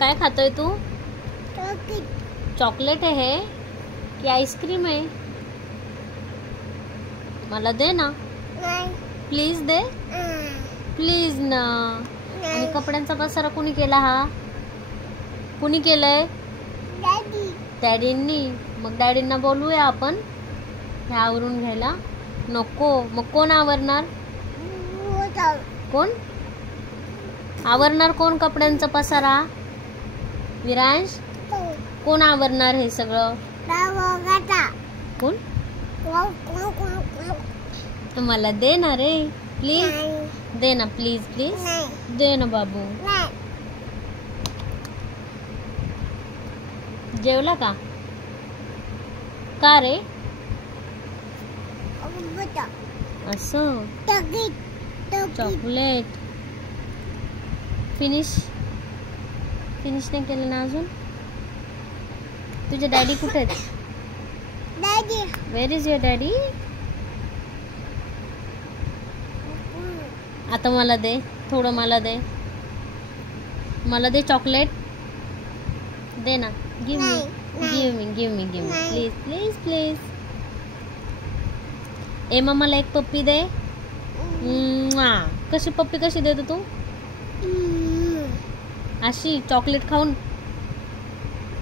काय खातोय तू? चॉकलेट आहे की आईस्क्रीम आहे? मला दे ना, प्लीज दे, प्लीज ना. आणि कपड्यांचा पसारा कुणी केला? हा कुणी केलंय? डॅडींनी. मग डॅडींना बोलूया आपण हे आवरून घ्यायला. नको, मग कोण आवरणार? कोण आवरणार? कोण कपड्यांचा पसारा? विरांश, कोण आवरणार हे सगळं? कोण? मला दे ना रे, प्लीज दे ना, प्लीज प्लीज दे ना बाबू. जेवला का? का रे? असं चॉकलेट फिनिश नाही केलं ना अजून? तुझे डॅडी कुठे आहेत? Where is your daddy? आता मला दे, थोडं मला दे, मला दे चॉकलेट दे ना. Give me please please please. ए मम्माला एक पप्पी दे. कशी पप्पी कशी देतो तू? अशी चॉकलेट खाऊन.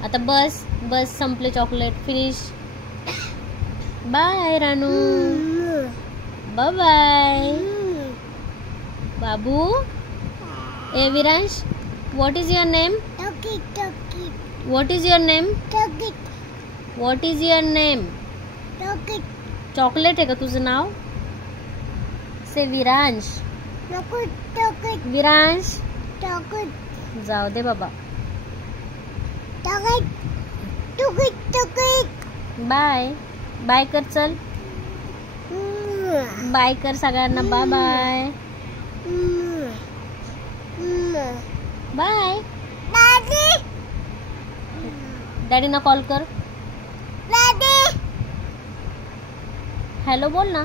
आता बस बस, संपले chocolate, finish. Bye Ranu, bye bye बाबू. ए Viransh, what is your name? What is your name? What is your name? Chocolate आहे का तुझं नाव? से विरांश. विरांश जाऊ दे बाबा. बाय बाय कर, चल बाय कर सगळ्यांना. Bye bye bye. डॅडीना कॉल कर. हॅलो बोल ना.